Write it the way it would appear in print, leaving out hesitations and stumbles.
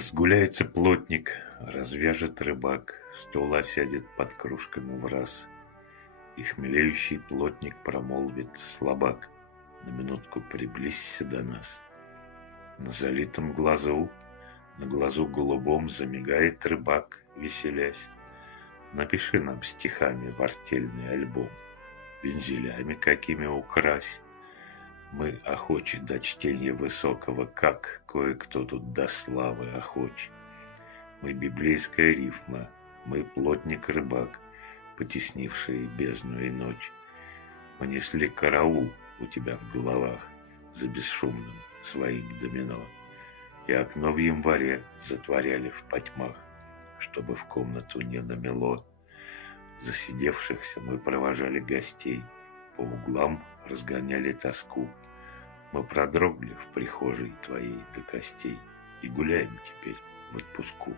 Разгуляется плотник, развяжет рыбак, стол осядет под кружками враз. И хмелеющий плотник промолвит: слабак, на минутку приблизься до нас. На залитом глазу, на глазу голубом замигает рыбак, веселясь. Напиши нам стихами в артельный альбом, вензелями какими укрась. Мы охочи до чтения высокого, как кое-кто тут до славы охоч. Мы библейская рифма, мы плотник-рыбак, потеснившие бездну и ночь. Мы несли караул у тебя в головах за бесшумным своим домино. И окно в январе затворяли в потьмах, чтобы в комнату не намело. Засидевшихся мы провожали гостей, по углам разгоняли тоску. Мы продрогли в прихожей твоей до костей и гуляем теперь в отпуску.